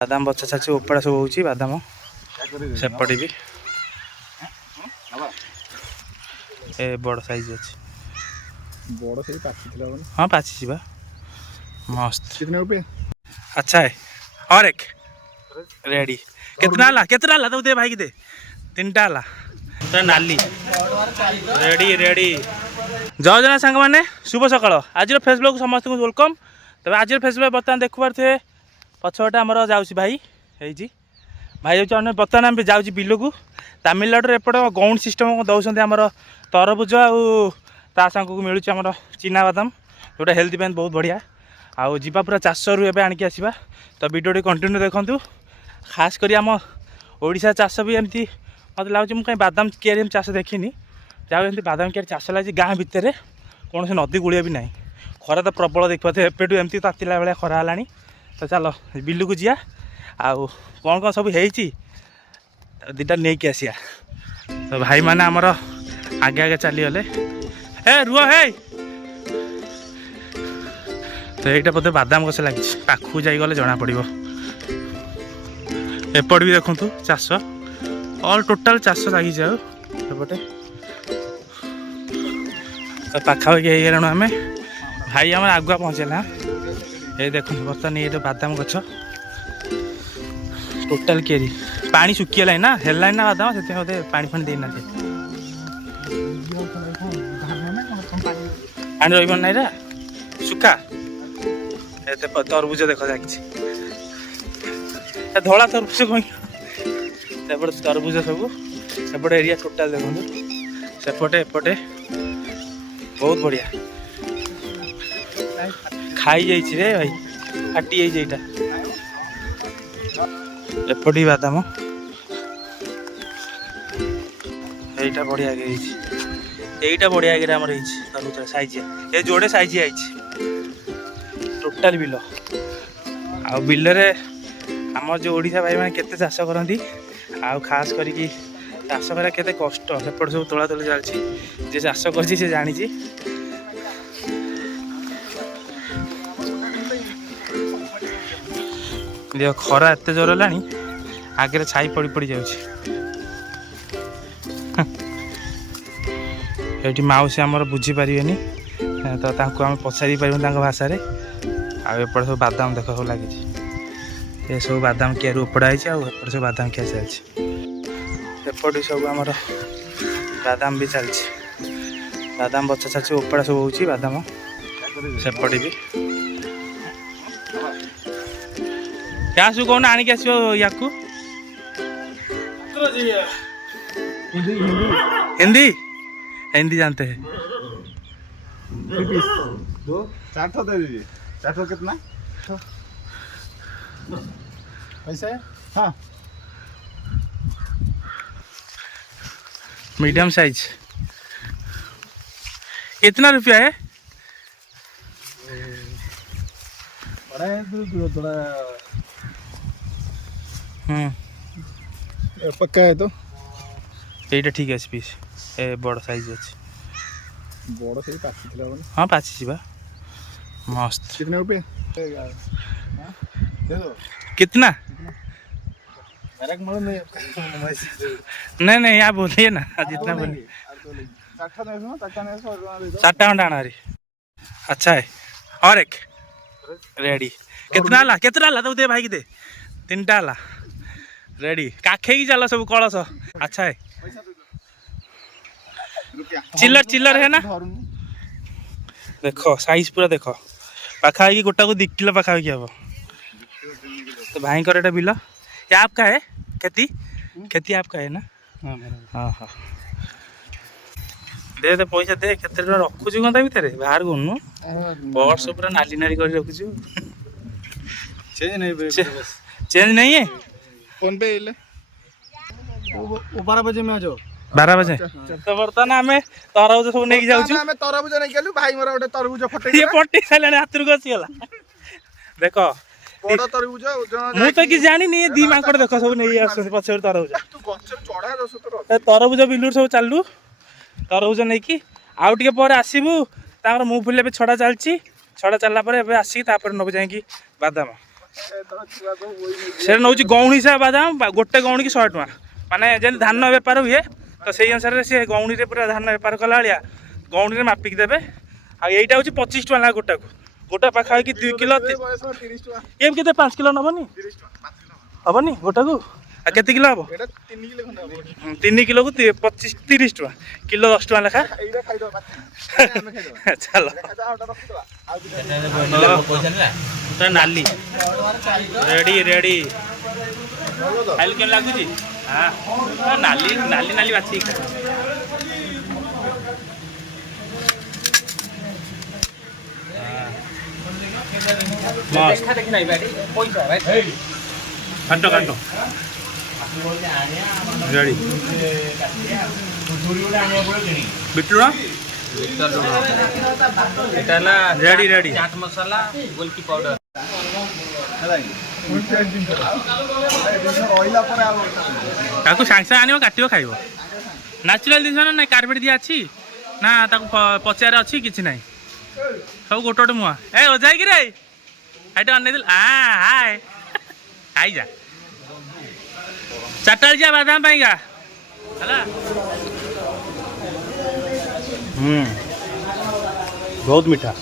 बादाम बच्चा चलছে ওপড়া सब होउची बादाम सेपटे भी ए बड़ साइज अछि बड़ साइज पाची थिला बन। हां पाची छिबा मस्त। कितने रुपए? अच्छा है और एक रेडी कितना ला तो दे भाई की दे तीनटा ला तो नाली रेडी रेडी। जय जना सांग माने शुभ सकाळ। आज फेस ब्लॉग समस्त को वेलकम। तबे आज फेस ब्लॉग बर्तमान देखबार थे पछटा हमर जाउसी भाई हे जी भाई जाउछ बर्तमान हम जाउछी बिलो को तमिलनाडु एपट गौंड सिस्टम दौरान आमर तरबुज आ सांग को मिलूँ आमर चिना बादाम जोटा हेल्थ पे बहुत बढ़िया आउ जीवा पूरा चाष रू एवं आणिक आसवा। तो वीडियो कंटिन्यू देखूँ खास कर आम ओडिशा चाष भी एमती मत लगुच मुझे बादाम कियारी चाष देखनी जहाँ एमती बादाम कियारी चाष लगे गाँ भितर कौन से नदी कूलिया भी ना खरा तो प्रबल देखिए एपेटू एमती तातिला भाया खरा है। तो चलो बिलू को जा आउ कौन कौन सब दीटा नहीं कि आसिया। तो भाई माने आमर आगे आगे चलीगले हे रुह हे। तो यहाँ बोधे बादाम गछ लगी पाखु जाइगले जना पड़ो एपट भी देखु चाष ऑल टोटाल चाष लगी एपटे। तो पाखापाखि हो गलु आम भाई आम आगुआ पहुँचेला ये देखो बर्तमान ये बादाम गछ टोटाल केरी पानी सुखीगला ना हेल्ला ना बादाम से बोधे पानी फाणी देना पानी रही ना सुखा तरबुज देख लगी धला तरबुज कह तरबुज सब सेपटे एरिया टोटाल देखो सेपटे एपटे बहुत बढ़िया खाई जाइए रे भाई फाटी जाइए एपटी बादाम यहीटा बढ़िया यहीटा बढ़िया आगे आमर तरबुज साइज ये जोड़े साइज आई टोटाल बिल आ बिल आम जो ओडिशा भाई मैंने केते चाष करती आउ खास करिकी चाष करा केते कष्ट सेपट सब तोला तोली चलती जे चाष कर जानी। देख खरा एत जोर है आगे छाई पड़ी पड़ी जाऊँ ये मौसी आमर बुझीपारे तो आम पचारि पार भाषा आएपटे सब बादाम देख सब लगी ये सब बादाम कियारू उपड़ा है आउट सब बादाम किया चलपटे सब आमर बादाम भी चलती बादाम बच्चा चलती उपड़ा सब हो बादाम सेपटे भी क्या सु कौन आणिक आसो या हिंदी हिंदी जानते हैं। दो चार ठो दे दीजिए। चार ठो कितना पैसा है? हाँ मीडियम साइज कितना रुपया है? बड़ा है थोड़ा पक्का है तो ये ठीक है पीस ए बड़ साइज अच्छे बड़ साइज पाची थिला बन। हाँ पाची छिबा मस्त। कितने रुपए दे दो? कितना नहीं नहीं आप बोलिए ना जितना बोलिए चार्टा घंटा आना रही। अच्छा है और एक रेडी कितना ला तो दे भाई की दे तीनटा ला रेडी काखे की चल सब कलश। अच्छा है चिल्लर चिल्लर है ना देखो साइज पूरा देखो पाखापाखि गोटा को 2 किलो पाखापाखि हम। तो भाई को बिल ये आपका है खेती खेती आपका है ना? हाँ हाँ दे दे पैसा दे केते रखुचु कौन भितर बाहर कौन बर्ष पूरा नाली नाली कर रखुचु चेंज नहीं है फोन पे 12 बजे में आ जाओ 12 बजे। तो बर्तमान आम तरबुज सब नहीं जाऊँ तरबुज नहीं गलु भाई मोर गोटे तरबुज फटे ये पट्टी सारे हाथ को आसीगला देख बड़ तरबुज मु तो कि जानी नहीं 2 मांकड़ देख सब नहीं आस पछे तरबुज तरबुज बिलुर सब चालू तरबुज नहीं कि आउ टिके पर आसीबू तापर मु फुले छड़ा चलची छड़ा चलला पर आसिक नब जाए बादाम ସେ ନେଉଛି ଗଉଣି ହିସାବ ବାଦାମ ଗୋଟେ ଗଉଣି କି 100 ଟଙ୍କା ମାନେ ଯେମିତି ଧାନ ବେପାର ହୁଏ ତ ସେଇ ଅନୁସାରେ ସେ ଗଉଣିରେ ପୁରା ଧାନ ବେପାର କଲା ଭଳିଆ ଗଉଣିରେ ମାପିକି ଦେବେ। ଆଉ ଏଇଟା ହେଉଛି 25 ଟଙ୍କା ଲେଖା ଗୋଟାକୁ ଗୋଟା ପାଖାପାଖି 2 କିଲୋ ଏ କେତେ 5 କିଲୋ ନେବନି ହବନି ଗୋଟାକୁ ଆଉ କେତେ କିଲୋ ହବ 3 କିଲୋକୁ 25-30 ଟଙ୍କା କିଲୋ 10 ଟଙ୍କା ଲେଖା ଚାଲ ନାଲି ରେଡି ରେଡି ଖାଇଲେ କେମିତି ଲାଗୁଛି ନାଲି ନାଲି ନାଲି ବାଛିକି ଖା କାଟ କାଟ ରେଡି ବିଟଲୁଣ এটা হলা ready ready chaat masala গোলকি powder ତାକୁ ସାଙ୍ଗେ ସାଙ୍ଗେ ଆଣିବ କାଟିବ ଖାଇବ ନ୍ୟାଚୁରାଲ ଜିନିଷ ନା ନାଇଁ କାର୍ପେଟ ଦିଆ ଅଛି ନା ତାକୁ ପଚାରେ ଅଛି କିଛି ନାହିଁ ସବୁ ଗୋଟେ ଗୋଟେ ମୁହଁ ଏ ଓଜାଇକି ରେ ଏଇଟା ଅନେଇଦେଲ ହାଏ ଖାଇଯା 4ଟା ବେଳେ ଯିବା ବାଦାମ ପାଇଁକା ହେଲା ବହୁତ ମିଠା।